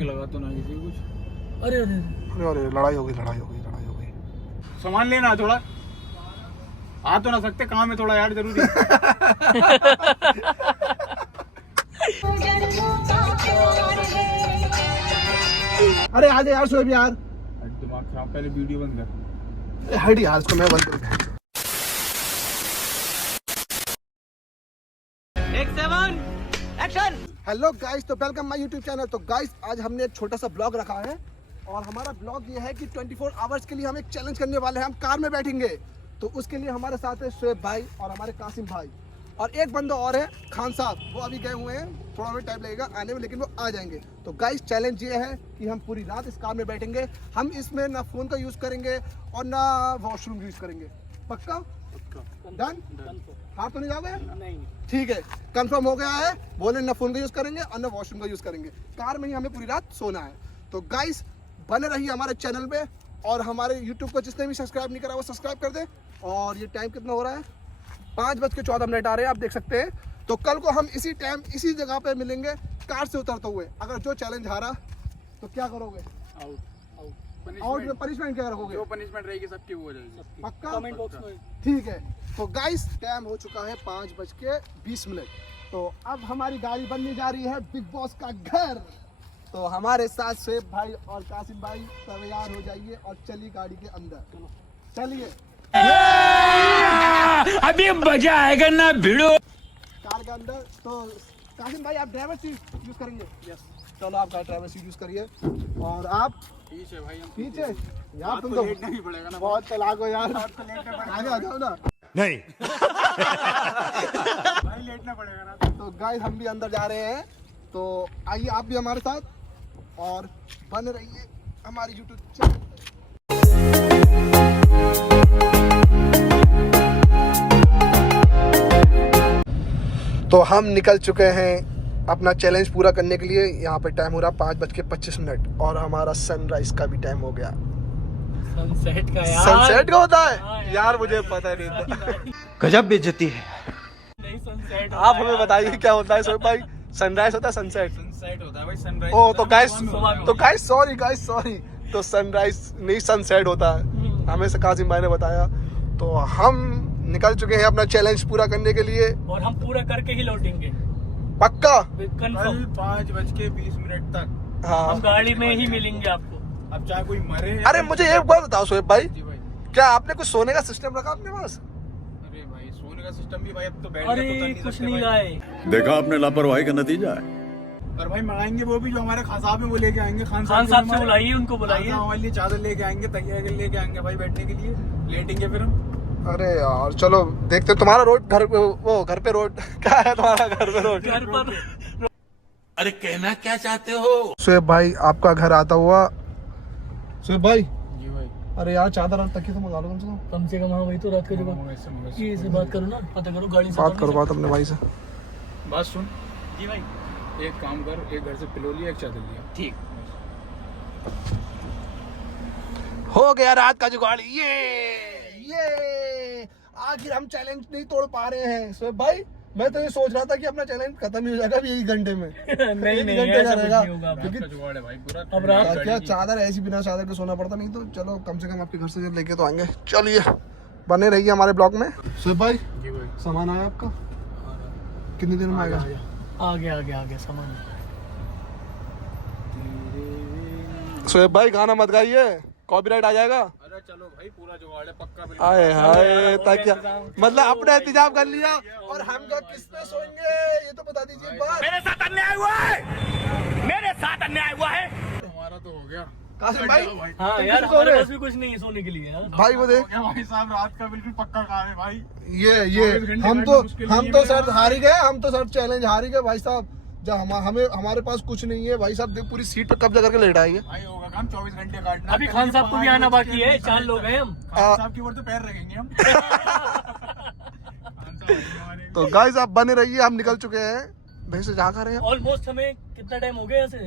लगा तो ना किसी कुछ। अरे अरे अरे लड़ाई हो गई। सामान लेना है थोड़ा, आ तो ना सकते, काम है थोड़ा यार जरूरी। अरे आजा यार शोएब यार, दिमाग खराब, पहले वीडियो बंद कर। हट यार, इसको मैं बंद कर। हेलो गाइस, तो वेलकम माय यूट्यूब चैनल। तो गाइस आज हमने एक छोटा सा ब्लॉग रखा है और हमारा ब्लॉग ये है कि 24 आवर्स के लिए हम एक चैलेंज करने वाले हैं। हम कार में बैठेंगे, तो उसके लिए हमारे साथ है शोएब भाई और हमारे कासिम भाई और एक बंदा और है खान साहब। वो अभी गए हुए हैं, थोड़ा बहुत टाइम लगेगा आने में, लेकिन वो आ जाएंगे। तो गाइस चैलेंज ये है कि हम पूरी रात इस कार में बैठेंगे। हम इसमें ना फ़ोन का यूज़ करेंगे और ना वॉशरूम यूज़ करेंगे। पक्का? डन? हाँ तो नहीं जाओगे? नहीं। ठीक है, कंफर्म हो गया है। बोले ना फोन का यूज करेंगे और ना वॉशरूम का यूज करेंगे, कार में ही हमें पूरी रात सोना है। तो गाइस बने रहिए हमारे चैनल पे और हमारे यूट्यूब को जिसने भी सब्सक्राइब नहीं करा वो सब्सक्राइब कर दे। और ये टाइम कितना हो रहा है? 5:14 आ रहे हैं, आप देख सकते हैं। तो कल को हम इसी टाइम इसी जगह पे मिलेंगे कार से उतरते हुए। अगर जो चैलेंज हारा तो क्या करोगे? आउट आउट में पनिशमेंट क्या रखोगे? जो पनिशमेंट रहेगी सबकी वो हो जाएगी। पक्का? कमेंट बॉक्स में। ठीक है। तो गाइस टाइम हो चुका है 5:20। तो अब हमारी गाड़ी बनने जा रही है बिग बॉस का घर। तो हमारे साथ शोएब भाई और कासिम भाई तैयार हो जाइए और चलिए गाड़ी के अंदर। चलिए अभी मजा आएगा ना भिड़ो। कार के अंदर। तो कासिम भाई आप ड्राइवर सीट यूज करेंगे? यस। चलो आप ड्राइवर सीट यूज करिए और आप पीछे भाई, हम पीछे। यार तुम तो तो लेटना ही पड़ेगा ना, बहुत चालाक हो यार। तो लेटना पड़ेगा आगे आ जाओ ना। नहीं भाई, लेटना पड़ेगा ना। तो गाइस हम भी अंदर जा रहे हैं, तो आइए आप भी हमारे साथ और बने रहिए हमारे यूट्यूब चैनल पे। तो हम निकल चुके हैं अपना चैलेंज पूरा करने के लिए। यहाँ पे टाइम हो रहा 5:25 और हमारा सनराइज का भी टाइम हो गया। सनसेट का यार। सनसेट का होता है हाँ यार, मुझे पता नहीं था। गजब बेइज्जती है। नहीं सनसेट। आप हमें बताइए क्या होता है शोएब भाई? सनराइज होता है? सनसेट? सनसेट होता है भाई, सनराइज। ओ तो गाइस सुबह सॉरी। तो सनराइज नहीं सनसेट होता है, हमें से कासिम भाई ने बताया। तो हम निकल चुके हैं अपना चैलेंज पूरा करने के लिए। और हम पूरा करके ही लौटेंगे पक्का? कंफर्म। 5:20 तक हाँ। हम गाड़ी में ही मिलेंगे आपको। अब चाहे कोई मरे या अरे मुझे एक बात बताओ शोएब भाई, जी भाई। क्या आपने कुछ सोने का सिस्टम रखा अपने पास? अरे भाई, सोने का सिस्टम भी भाई अब तो बैठ अरे कुछ नहीं लाए। देखा आपने लापरवाही का नतीजा है। और भाई मंगाएंगे वो भी, जो हमारे खान साहब है वो लेके आएंगे। खान खान साहब से हमारे- बुलाइए, उनको बुलाइए। हमारे लिए चादर लेके आएंगे, तकिया लेके आएंगे भाई बैठने के लिए। लेटेंगे फिर हम। अरे यार चलो देखते। तुम्हारा रोड घर पे, वो घर पे रोड क्या है तुम्हारा घर पे रोड? घर पर अरे कहना क्या चाहते हो? शोएब भाई आपका घर आता हुआ। शोएब भाई, जी भाई, अरे यार चादर और तकिया तो मंगा लो कम से कम। हाँ वही तो रात के जगह ये से बात करो ना, पता करो गाड़ी से। बात करो बात अपने भाई से। बात सुन, जी भाई। एक काम कर, एक घर से पिलो लिया, एक चादर लिया। ठीक। हो गया रात का जुगाड़। ये आखिर हम चैलेंज नहीं तोड़ पा रहे हैं शोएब भाई। मैं तो ये सोच रहा था कि अपना चैलेंज खत्म ही हो जाएगा अभी 1 घंटे में। नहीं नहीं, घंटे ऐसा का कुछ रहेगा। नहीं होगा। रात का जुगाड़ है भाई पूरा। अब रात क्या क्या चादर ऐसी बिना चादर के सोना पड़ता। नहीं तो चलो कम से कम आपके घर से जब लेके तो आएंगे। चलिए बने रहिए हमारे ब्लॉग में। शोएब भाई जी भाई, सामान आया आपका? कितनी देर में आएगा? आगे सामान। शोएब भाई गाना मत गाइए, कॉपीराइट आ जाएगा। अरे चलो भाई, पूरा जुगाड़ है पक्का बिल्कुल। आए हाय ताकि मतलब अपने इंतजाम कर लिया। और हम लोग किस पे सोएंगे ये तो बता दीजिए एक बार। मेरे साथ अन्याय हुआ है। हमारा तो हो गया। कासिम भाई हाँ यार, हमारे पास भी कुछ नहीं है सोने के लिए यार। भाई वो देख, हो गया भाई साहब, रात का बिल्कुल पक्का काम है भाई। ये 24 घंटे हम बैठना तो मुश्किल हम नहीं तो है सर मेरा। हार ही गए। हम तो सर चैलेंज हार ही गए भाई साहब। जब हमें हमारे पास कुछ नहीं है भाई साहब, देख पूरी सीट पे कब्जा करके लेटा है। भाई होगा काम, 24 घंटे काटना। अभी खान साहब को भी आना बाकी है, 4 लोग हैं हम। खान साहब की ओर तो पैर रखेंगे हम। खान साहब हमारे। तो गाइस आप बने रहिए, हम निकल चुके हैं। भैंसे जा कर रहे हैं। ऑलमोस्ट हमें कितना टाइम हो गया ऐसे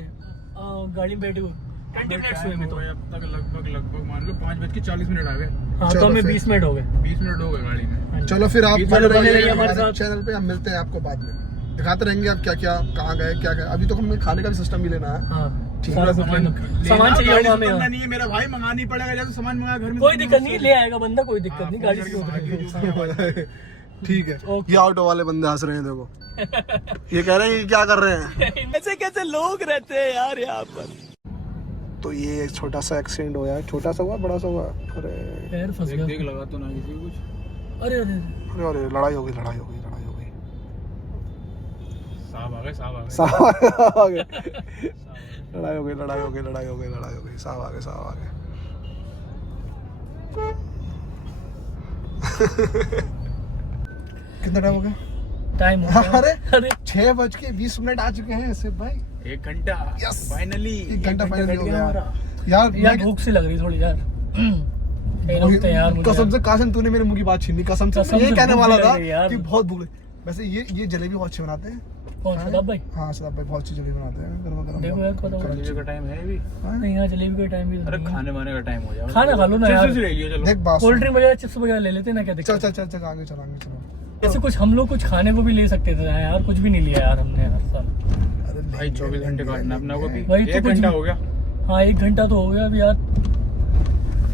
गाड़ी में बैठे हुए? 20 मिनट्स हुए हमें तो। अब तक लगभग मान लो 5:40 आ गए। हाँ चलो तो हमें फिर। 20 मिनट हो गए। 20 मिनट हो गए गाड़ी में। चलो फिर आप चलो बने बने रहिए रहिए हमारे हमारे साथ। चैनल पे। हम मिलते हैं आपको बाद में, दिखाते रहेंगे आप क्या क्या कहाँ गए क्या क्या। अभी तो हमें खाने का भी सिस्टम भी लेना है। हाँ सारा कुछ लेना। सामान चाहिए होगा हमें यहाँ। नहीं है मेरा भाई, मंगानी पड़ेगा जैसे सामान मंगा घर में। कोई दिक्कत नहीं, ले आएगा बंदा, कोई दिक्कत नहीं, गाड़ी से उतरेगा। ठीक है। ये ऑटो वाले बंदे हंस रहे हैं देखो। ये कह रहे हैं कि क्या कर रहे हैं, ऐसे कैसे लोग रहते हैं यार यहाँ पर। तो ये एक छोटा सा एक्सीडेंट हुआ है, छोटा सा हुआ बड़ा सा हुआ। अरे पैर फंस गया। देख लगा तो ना किसी को कुछ। अरे अरे अरे अरे लड़ाई हो गई, लड़ाई हो गई, लड़ाई हो गई। साहब आ गए, साहब आ गए, साहब आ गए, लड़ाई हो गई, लड़ाई हो गई, लड़ाई हो गई, लड़ाई हो गई, साहब आ गए, साहब आ गए। कितना टाइम हो गया? टाइम अरे 6:20 आ चुके हैं सिर्फ भाई। 1 घंटा Yes! फाइनली, 1 घंटा फाइनली हो गया हमारा। यार। यार भूख सी लग रही थोड़ी यार। कई लोग थे यार मुझे। कसम से कासिम तूने मेरे मुंह की बात छीनी, कसम से कसम ये से कहने भूख वाला लग था रही है यार। कि बहुत भूख लगी। वैसे ये जलेबी बहुत अच्छी बनाते हैं। कौन सदाब भाई? हाँ सदाब भाई बहुत अच्छी जलेबी बनाते हैं, गरमा गरम। देखो यार पता होगा। जलेबी का टाइम है अभी। नहीं यहाँ जलेबी का टाइम भी अरे नहीं है। खाने वाने का टाइम हो जाएगा। खाना खा लो ना यार। चिप्स ले लियो चलो। देख बात कोल्ड सुन। ड्रिंक वगैरह चिप्स वगैरह ले लेते ना, क्या चल दिक्कत। चल चल चल आगे चलो, आगे चलो। जैसे कुछ हम लोग कुछ खाने को भी ले सकते थे यार, कुछ भी नहीं लिया यार हमने हर साल। अरे भाई 24 घंटे काटना अपना को भी। वही तो 1 कुछ घंटा भी- हो गया, हाँ 1 घंटा तो हो गया अभी यार।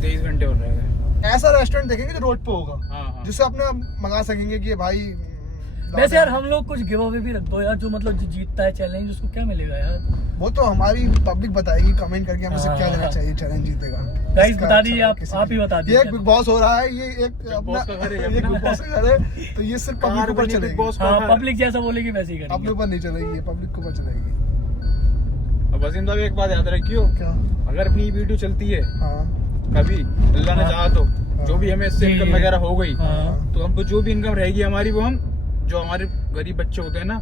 23 घंटे हो रहे हैं। ऐसा रेस्टोरेंट देखेंगे जो रोड पे होगा, हाँ हाँ। जिससे अपने मंगा सकेंगे कि भाई। वैसे यार हम लोग कुछ गिव अवे भी रख दो यार, जो मतलब जो जीतता है चैलेंज उसको क्या मिलेगा यार। वो तो हमारी पब्लिक बताएगी कमेंट करके हमें से क्या हाँ। देना चाहिए, चैलेंज जीतेगा। गाइस इसका बता अच्छा दीजिए, आप ही बता ये दीजिए। एक बिग बॉस हो रहा है, ये एक अपना बॉस का घर है, ये बिग बॉस का घर है, तो ये सिर्फ पब्लिक के ऊपर चलेगी। बॉस हाँ पब्लिक जैसा बोलेगी वैसे ही अपने करेंगे। ऊपर नहीं चलेगी, ये पब्लिक के ऊपर चलेगी। अब वसीम साहब एक बात याद रखियो, क्या? अगर अपनी वीडियो चलती है हाँ कभी अल्लाह ने चाहा तो, जो भी हमें इससे जी। इनकम वगैरह हो गई, हाँ तो हमको जो भी इनकम रहेगी हमारी, वो हम जो हमारे गरीब बच्चे होते हैं ना,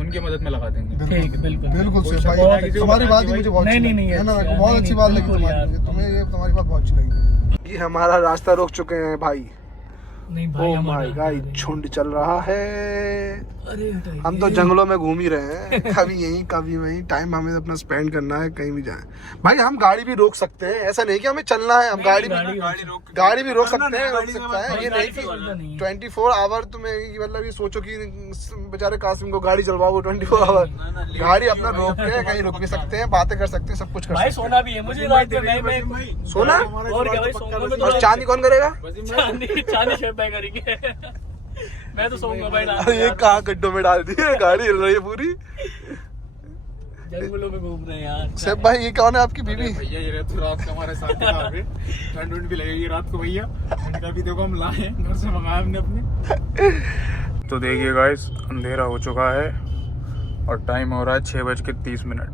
उनकी मदद में लगा देंगे। ठीक है, बिल्कुल। बिल्कुल कोई सही शक भाई, नहीं, तुम्हारी बात ही भाई। मुझे बहुत नहीं, अच्छी नहीं, लगी है ना, नहीं, बहुत नहीं, अच्छी नहीं, बात लगी बिल्कुल तुम्हारी, यार। तुम्हें ये तुम्हारी बात बहुत अच्छी लगी। ये हमारा रास्ता रोक चुके हैं भाई। नहीं भाई ओह हमारा- माय गॉड, झुंड चल रहा है। अरे हटाइए। हम तो जंगलों में घूम ही रहे हैं, कभी यहीं कभी वहीं। टाइम हमें अपना स्पेंड करना है, कहीं भी जाए भाई। हम गाड़ी भी रोक सकते हैं, ऐसा नहीं कि हमें चलना है, हम गाड़ी भी रोक सकते हैं, रोक सकते हैं। ये नहीं कि 24 आवर तुम्हें मतलब ये सोचो कि बेचारे कासिम को गाड़ी चलवाओ 24 आवर। गाड़ी अपना रोक के कहीं रुक भी सकते हैं, बातें कर सकते हैं, सब कुछ कर भाई सकते सोना भी है मुझे रात में। मैं सोना? और क्या भाई, सोना में हैं। तो और चांदी कौन करेगा? चांदी शेप पे करेंगे। मैं तो सोऊंगा भाई रात अरे में ये यार। कहाँ गड्ढों में डाल दी है, गाड़ी हिल रही है पूरी। जंगलों में घूम रहे हैं यार। सेब भाई ये कौन है आपकी बीवी? भैया ये तो रात को हमारे साथ यहाँ पे ठंड उंड भी लगेगी रात को भैया। इनका भी देखो हम लाए हैं, घर से मंगाया हमने अपने। तो देखिए गाइस, अंधेरा हो चुका है और टाइम हो रहा है 6:30।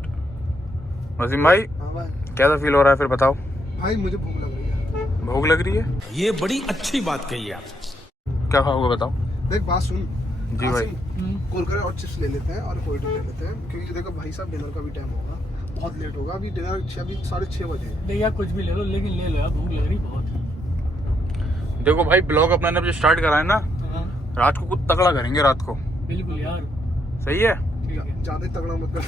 वसीम भाई हाँ भाई। कैसा फील हो रहा है फिर बताओ? भाई मुझे भूख लग रही है। भूख लग रही है? ये बड़ी अच्छी बात कही आप। क्या खाओगे बताओ? देख बात सुन जी भाई। कुरकुरे और चिप्स ले लेते हैं और कोल्ड ड्रिंक ले लेते हैं, क्योंकि देखो भाई साहब डिनर का भी टाइम होगा, बहुत लेट होगा। अभी डिनर अभी 6:30 बजे। नहीं यार कुछ भी ले लो, लेकिन ले लो यार, भूख लग रही बहुत। देखो भाई, ब्लॉग अपना ने जो स्टार्ट करा है ना, हाँ रात को कुछ तगड़ा करेंगे रात को। बिल्कुल यार। सही है? ठीक है। ज्यादा ही तगड़ा मत कर।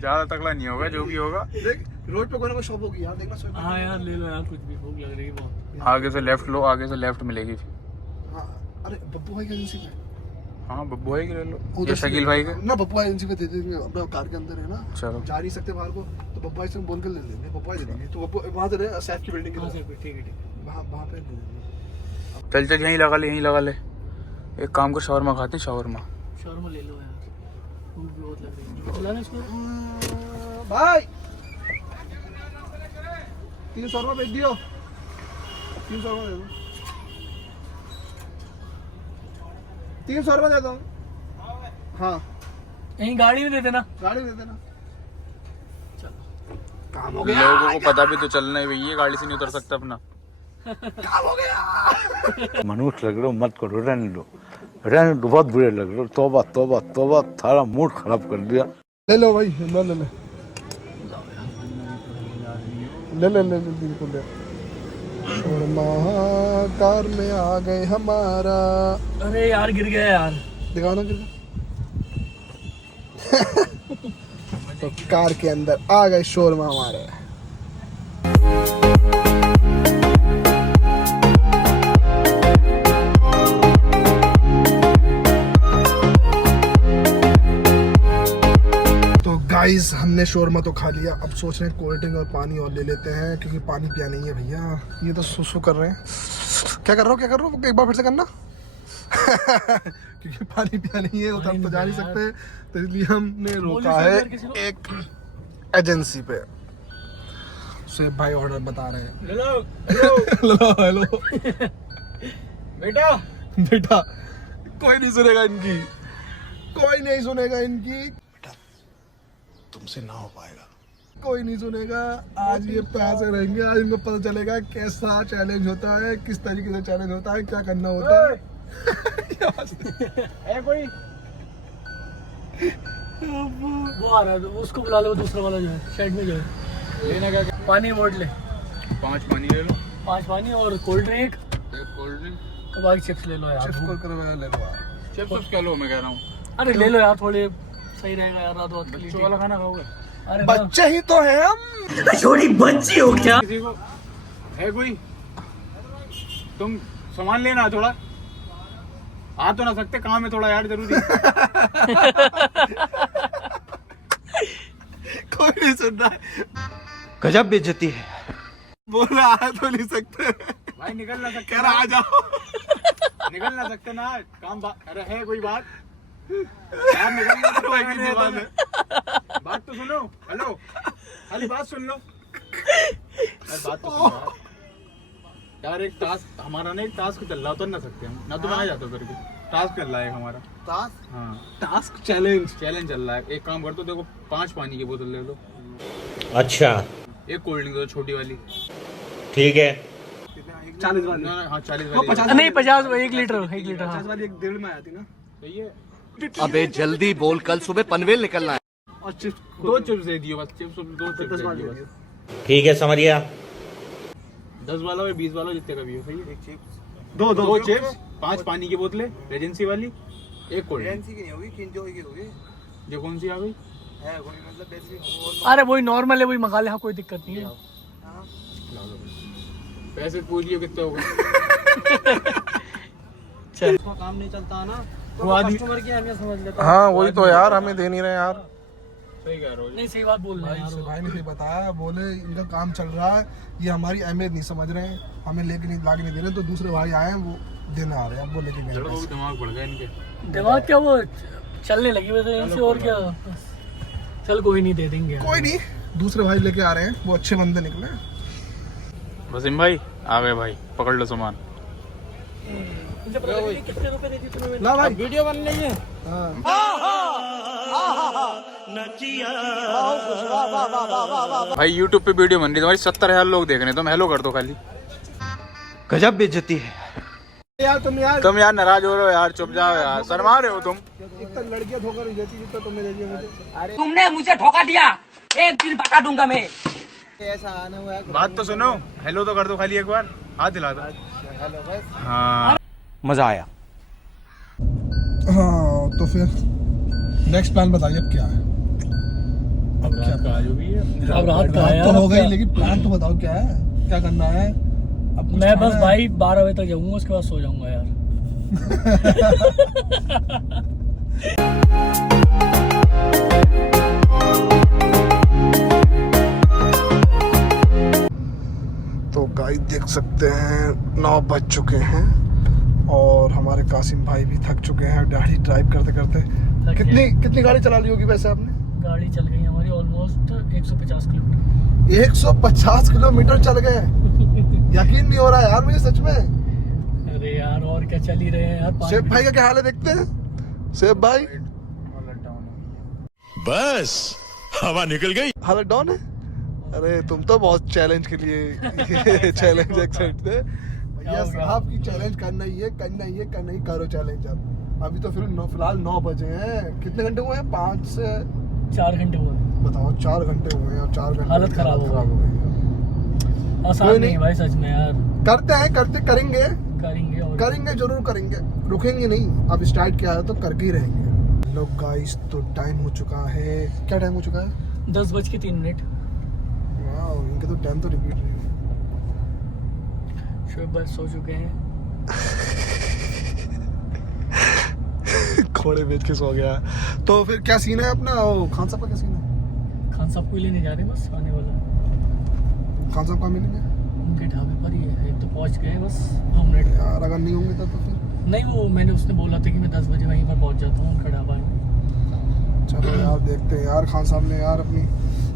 ज्यादा तगड़ा नहीं होगा, जो भी होगा। देख रोड पे कोई ना कोई शॉप होगी यार, देखना शॉप। हाँ यार ले लो यार, कुछ भी, भूख लग रही है बहुत। आगे से लेफ्ट लो, आगे से लेफ्ट मिलेगी। हाँ अरे बब्बू भाई की एजेंसी पे। हाँ बब्बू भाई की ले लो उधर या से शकील भाई के। ना बब्बू भाई एजेंसी पे दे देंगे, अपना कार के अंदर है ना, चलो जा नहीं सकते बाहर को, तो बब्बू भाई से बोल कर ले लेंगे। बब्बू भाई दे देंगे, तो बब्बू वहाँ से रहे सैफ की बिल्डिंग के हाँ तरफ, सर ठीक है ठीक है। वहाँ पे दे देंगे। चल चल, यहीं लगा ले, यहीं लगा ले। एक काम कर, शावरमा खाते हैं, शावरमा। शॉर्मा ले लो यार, भूख भी बहुत लग रही है। चला ना इसको। भाई 300 रुपये भेज दियो, 300 रुपये दे दो, 300 रुपये दे दो। हाँ यहीं गाड़ी में दे देना। गाड़ी दे देना। चलो काम हो गया, लोगों को पता भी तो चलना है भैया, गाड़ी से नहीं उतर सकता अपना। काम हो गया। मनुष्य लग रहे हो, मत करो, रहने दो, रहने दो, बहुत बुरे लग रहे हो। तौबा तौबा तौबा, थारा मूड खराब कर दिया। ले लो भाई, ले ले ले ले ले ले ले बिल्कुल ले। और महाकार में आ गए हमारा। अरे यार गिर गया यार। दिखाओ ना कितना। तो कार के अंदर आ गए शोरमा हमारे। गाइस हमने शोरमा तो खा लिया, अब सोच रहे हैं कोल्ड ड्रिंक और पानी और ले लेते हैं क्योंकि पानी पिया नहीं है भैया। ये तो सुसु कर रहे हैं। क्या कर रहे हो एक बार फिर से करना। क्योंकि पानी पिया नहीं है उधर तो जा नहीं सकते, तो इसलिए हमने रोका है एक एजेंसी पे। शेफ भाई ऑर्डर बता रहे हैं। हेलो बेटा कोई नहीं सुनेगा इनकी, कोई नहीं सुनेगा इनकी। बेटा तुमसे ना हो पाएगा, कोई नहीं सुनेगा। आज ये प्यासे रहेंगे, आज इनको पता चलेगा कैसा चैलेंज होता है, किस तरीके से चैलेंज होता है, क्या करना होता है। कोई वो आ रहा है, उसको बुला लो, दूसरा वाला जो है शेड में जो है। लेना क्या? पानी बोट ले, 5 पानी ले लो। 5 पानी और कोल्ड ड्रिंक, एक कोल्ड ड्रिंक, तो बाकी चिप्स ले लो यार। चिप्स ले लो यार। चिप्स क्या लो, मैं कह रहा हूँ अरे ले लो यार, थोड़े सही रहेगा यार, रात के लिए। बच्चों वाला खाना खाओगे? अरे बच्चे ही तो हैं हम। छोटी बच्ची हो क्या? किसी को है कोई? तुम सामान लेना है थोड़ा, आ तो ना सकते, काम है थोड़ा यार जरूरी। कोई नहीं सुन रहा है, गजब बेइज्जती है। बोल रहा आ तो नहीं सकते। भाई निकल ना सकते, कह रहा आ जाओ। निकल ना सकते ना काम। अरे है कोई बात यार, निकल ना सकते। बात तो सुनो। हेलो, खाली बात सुन लो यार, बात तो सुनो यार। एक टास्क हमारा ना, एक टास्क चल रहा, उतर ना सकते हम ना, तुम आ जाते हो करके। टास्क चल रहा है हमारा, टास्क हाँ टास्क चैलेंज चल रहा है। एक काम कर, तो देखो 5 पानी की बोतल ले लो, अच्छा एक कोल्ड ड्रिंक दो छोटी वाली। ठीक है। 40 वाली। हाँ 40 वाली। 50 नहीं 50, 1 लीटर, 1 लीटर। 50 वाली 1.5 में आती ना। सही है। अबे जल्दी बोल, कल सुबह पनवेल निकलना है। और चिप्स 2 चिप्स दे दियो बस, चिप्स 2 चिप्स 10 दे वाली दियो दे बस। ठीक है, समझ गया। 10 वाला हो 20 वाला हो, जितने का भी हो। सही है। एक चिप्स, दो 2 चिप्स, 5 पानी की बोतलें एजेंसी वाली, एक कोल्ड ड्रिंक। की नहीं होगी, किंजो की होगी। जो कौन सी आ गई? है कोई मतलब बेसिक। अरे वही नॉर्मल है, वही मंगा ले, हाँ कोई दिक्कत नहीं है। पैसे पूछ लियो कितने हो गए। चल काम नहीं चलता ना, वो आदमी कस्टमर की अहमियत समझ लेता। हाँ वही तो यार, हमें दे नहीं रहे यार। सही कह रहे हो। नहीं, सही बात बोल रहे हैं भाई यार। भाई ने सही बताया, बोले इनका काम चल रहा है, ये हमारी अहमियत नहीं समझ रहे हैं, हमें लेके नहीं लाके नहीं दे रहे। तो दूसरे भाई आए हैं, वो देने आ रहे हैं, अब वो लेके गए लड़कों पैसे। के दिमाग बढ़ गए इनके। दिमाग क्या, वो चलने लगी वैसे इनसे, और क्या। चल कोई नहीं, दे देंगे। कोई नहीं, दूसरे भाई लेके आ रहे हैं, वो अच्छे बंदे निकले। वसीम भाई आ गए भाई, पकड़ लो सामान। कितने रुपए देती तुम्हें? ना भाई वीडियो बन रही है। भाई YouTube पे वीडियो बन रही है तुम्हारी, 70,000 लोग देख रहे हैं। तुम हेलो कर दो खाली। गजब बेइज्जती है। यार तुम यार नाराज हो रहे हो यार, चुप जाओ यार, शर्मा रहे हो तुम। इतना लड़कियां धोखा नहीं देती जितना तुमने दे दिया मुझे। तुमने मुझे धोखा दिया, एक दिन बता दूंगा मैं। ऐसा आना हुआ है। बात तो सुनो, हेलो तो कर दो खाली एक बार, हाथ हिला दो। हेलो बस। हाँ मजा आया। हाँ तो फिर नेक्स्ट प्लान बताइए, अब क्या है? अब क्या जो भी है। अब रात का है तो यार, हो अब गई, क्या? लेकिन प्लान तो बताओ क्या है, क्या करना है? अब कुछ मैं खाना बस है? भाई 12 बजे तक जाऊंगा, उसके बाद सो जाऊंगा यार। तो गाइस देख सकते हैं 9 बज चुके हैं और हमारे कासिम भाई भी थक चुके हैं गाड़ी ड्राइव करते करते। कितनी गाड़ी चला ली होगी वैसे आपने? गाड़ी चल गई हमारी ऑलमोस्ट 150 किलोमीटर। 150 किलोमीटर चल गए। यकीन नहीं हो रहा यार मुझे सच में। अरे यार और क्या, चल ही रहे हैं यार। सेफ भाई का क्या हाल है देखते हैं। सेफ भाई बस हवा निकल गई। हालत डाउन है। अरे तुम तो बहुत चैलेंज के लिए चैलेंज एक्सेप्ट थे भैया साहब की। चैलेंज करना ही है, करो चैलेंज। अब अभी तो फिर फिलहाल 9 बजे हैं। कितने घंटे हुए हैं? 5 से 4 घंटे हुए। बताओ 4 घंटे हुए हैं और 4 घंटे हालत खराब हो गई। आसान कोई नहीं नहीं। भाई सच में यार। करेंगे करेंगे और करेंगे, रुकेंगे नहीं। अब स्टार्ट किया है तो करके ही रहेंगे। लोग गाइस तो टाइम हो चुका है। क्या टाइम हो चुका है? 10:03। वाह, इनके तो टाइम तो रिपीट नहीं है। शोएब भाई सो चुके हैं। घोड़े बेच के सो गया। तो फिर क्या सीन है अपना? खान साहब का क्या सीन है? खान साहब को ही लेने जा रहे हैं बस, आने वाला है। खान साहब कहाँ मिलेंगे उनके ढाबे पर ही है, एक तो पहुंच गए बस 2 मिनट। यार? अगर नहीं होंगे तो फिर नहीं, वो मैंने उसने बोला था कि मैं 10 बजे वहीं पर पहुंच जाता हूँ उनका ढाबा है। चलो यार देखते हैं यार। खान साहब ने यार अपनी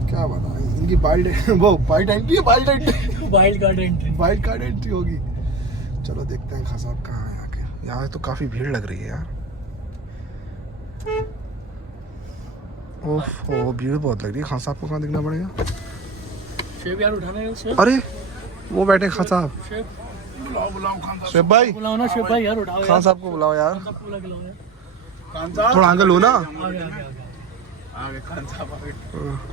क्या बताएं, इनकी वाइल्ड वो वाइल्ड एंट्री है, wild entry wild card entry. Wild card entry होगी। चलो देखते हैं खान साहब कहाँ है आके। यहाँ तो काफी भीड़ लग रही है यार। ओह भीड़ बहुत लग रही है। खान साहब को कहाँ दिखना पड़ेगा? शेब यार उठाना है शेब। अरे वो बैठे खान साहब। शेब बुलाओ खान साहब। शेब भाई, बुलाओ ना शेब भाई यार, उठाओ यार। खान साहब को बुलाओ यार। खान साहब को बुला के लाओ यार। खान साहब थोड़ा आगे लो ना। आगे आगे आगे। आगे खान साहब आगे।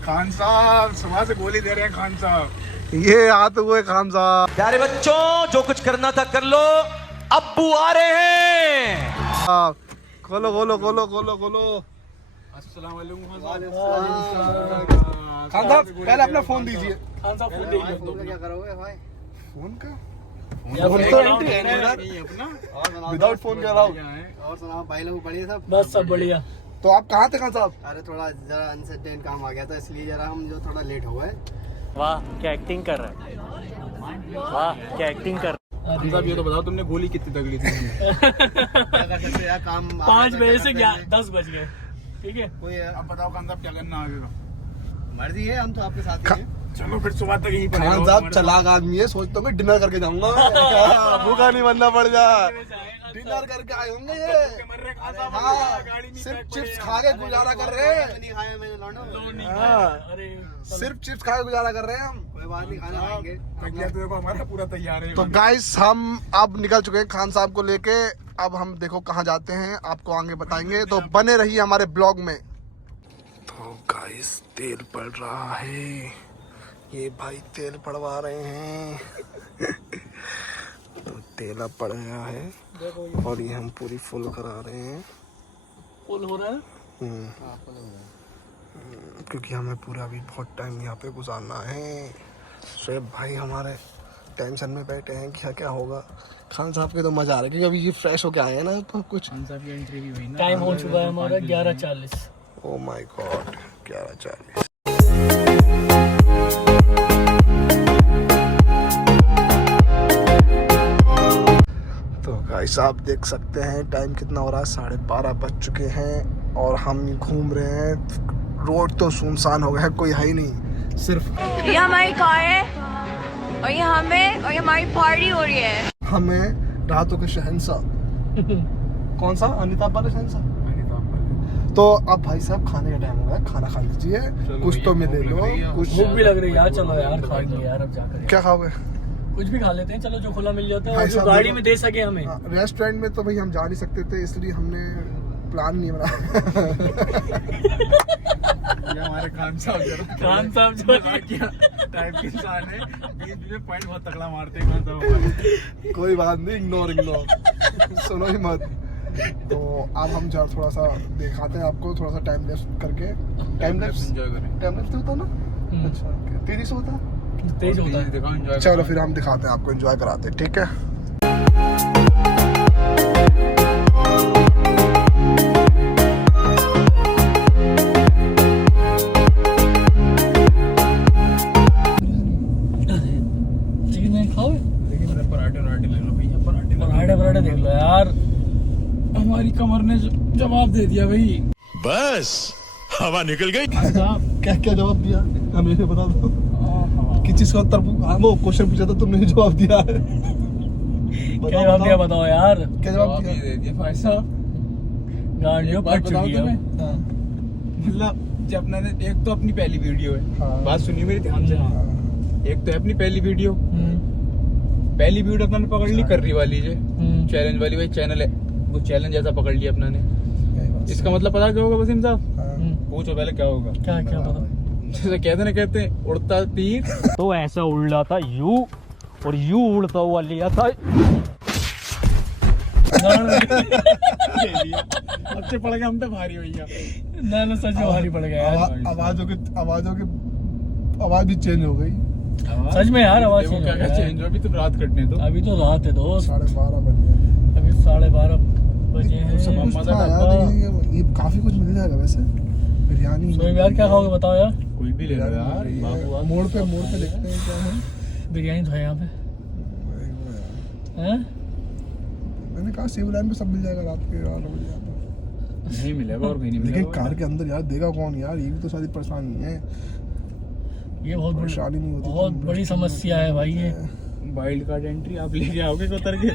खान साहब सुबह से गोली दे रहे हैं खान साहब। ये हाथ हुए खान साहब। प्यारे बच्चों, जो कुछ करना था कर लो, अब्बू आ रहे हैं। खोलो खोलो खोलो खोलो खोलो। अस्सलाम वालेकुम खान खान साहब पहले अपना फोन दीजिए। खान साहब फोन देख लो। क्या करोगे भाई? फोन का फोन तो एंट्री है ना इधर। और सुनाओ, विदाउट फोन के अलाउ। और सुनाओ भाई लोग बढ़िया सब? बस सब बढ़िया। तो आप कहाँ थे खान साहब? अरे थोड़ा जरा अनसर्टेन काम आ गया था, इसलिए जरा हम जो थोड़ा लेट हो गए। वाह क्या एक्टिंग कर रहा है, वाह क्या एक्टिंग कर रहा है। खान साहब ये तो बताओ तुमने गोली कितनी तगड़ी थी? क्या कर सकते यार, काम 5 बजे से 10 बज गए। ठीक है, कोई अब बताओ खान साहब क्या करना आगे का? मर्जी है, हम तो आपके साथ ही हैं। चलो फिर सुबह तक यहीं पर खान साहब चलाक आदमी है, सोचता हूँ डिनर करके जाऊंगा। भूखा नहीं बनना पड़ जाए। डिनर करके आए होंगे ये। हाँ, सिर्फ चिप्स खा के गुजारा कर रहे हैं। नहीं खाया मैंने लौंडो। हाँ, अरे सिर्फ चिप्स खा के गुजारा कर रहे हैं हम। कोई बात नहीं, खाना खाएंगे। तकिया तो देखो हमारा पूरा तैयार है। तो गाइस हम अब निकल चुके हैं खान साहब को लेके। अब हम देखो कहाँ जाते हैं, आपको आगे बताएंगे, तो बने रहिए हमारे ब्लॉग में। तो गाइस तेल पड़ रहा है, ये भाई तेल पड़वा रहे हैं। तो तेल अब पड़ गया है और ये हम पूरी फुल करा रहे हैं। फुल हो रहा है। क्योंकि हमें पूरा अभी बहुत टाइम यहाँ पे गुजारना है। शोएब भाई हमारे टेंशन में बैठे हैं क्या क्या होगा। खान साहब के तो मजा आ रहा है क्योंकि अभी ये फ्रेश होके आए हैं ना, तो कुछ खान साहब की एंट्री भी हुई ना। टाइम हो चुका है हमारा 11:40। Oh my God 11:40। तो गाइस आप देख सकते हैं टाइम कितना हो रहा है, 12:30 बज चुके हैं और हम घूम रहे हैं। रोड तो सुनसान हो गया है, कोई है ही नहीं, सिर्फ ये हमारी कार है और ये हमें और ये हमारी पार्टी हो रही है। हमें रातों के शहंशाह कौन सा अमिताभ वाला शहंशाह। तो अब भाई साहब खाने का टाइम हो गया, खाना खा लीजिए, कुछ तो मिले लो कुछ। भूख भी लग रही है यार, चलो यार खा लेंगे यार अब जाकर। क्या खाओगे? कुछ भी खा लेते हैं, चलो जो खुला मिल जाता है भाई और जो साहब गाड़ी देखो- में दे सके हमें। रेस्टोरेंट में तो भाई हम जा नहीं सकते थे, इसलिए हमने प्लान नहीं बनाया। ये हमारे खान साहब जरा खान साहब जो टाइप के इंसान है, बीच में पॉइंट बहुत तगड़ा मारते हैं खान साहब। कोई बात नहीं, इग्नोर सुनो ही मत। तो अब हम जरा थोड़ा सा दिखाते हैं आपको, थोड़ा सा टाइम लैप्स करके। टाइम लैप्स एंजॉय करें। टाइम लैप्स होता ना? अच्छा okay। तेजी से होता है? तेज होता है। दिखाओ एंजॉय। चलो फिर हम दिखाते हैं आपको, एंजॉय कराते हैं, ठीक है। चिकन नहीं खाओगे? लेकिन इधर पराठे ले लो भैया, पराठे देख लो यार। हमारी कमर ने जवाब दे दिया भाई। बस हवा निकल गई। क्या क्या जवाब दिया हमें बता दो। किस चीज का उत्तर वो क्वेश्चन पूछा था, तुमने जवाब दिया है। क्या जवाब दिया बताओ यार। क्या जवाब दिया? दे दिया भाई साहब। गाड़ियों बात फट बताओ चुकी है। तुम्हें? मतलब जब मैंने एक तो अपनी पहली वीडियो है, हाँ। बात सुनिए मेरी ध्यान से। एक तो है अपनी पहली वीडियो, पहली वीडियो अपने पकड़ ली कर्री वाली जो चैलेंज वाली, भाई चैनल है वो चैलेंज ऐसा पकड़ लिया अपना ने। इसका मतलब पता क्या होगा वसीम साहब? पूछो पहले क्या होगा। क्या क्या पता? जैसे कहते हैं उड़ता तीर तो ऐसा उड़ा था यू और यू उड़ता हुआ लिया था। अच्छे पड़ गया, हम तो भारी भैया। ना सच में भारी पड़ गया यार। आवाजों की आवाज भी चेंज हो गई। सच में यार आवाज देखो क्या क्या चेंज हो, अभी तो रात कटने दो। अभी तो रात है दोस्त, 12:30 बजे। अभी 12:30 बजे हैं। सब कुछ था यार, ये काफी कुछ मिल जाएगा वैसे। बिरयानी तो यार क्या खाओगे बताओ यार। कोई भी ले लो यार, बाबू मोड़ पे देखते हैं क्या है। बिरयानी तो है यहाँ पे हैं? मैंने कहा सिविल लाइन पे सब मिल जाएगा रात के 9 बजे। नहीं मिलेगा और कहीं नहीं लेकिन मिलेगा। कार के अंदर यार देगा कौन यार, ये भी तो सारी परेशानी है। ये बहुत परेशानी नहीं होती बहुत बड़ी समस्या है भाई ये। वाइल्ड कार्ड एंट्री आप लेके आओगे उतर के?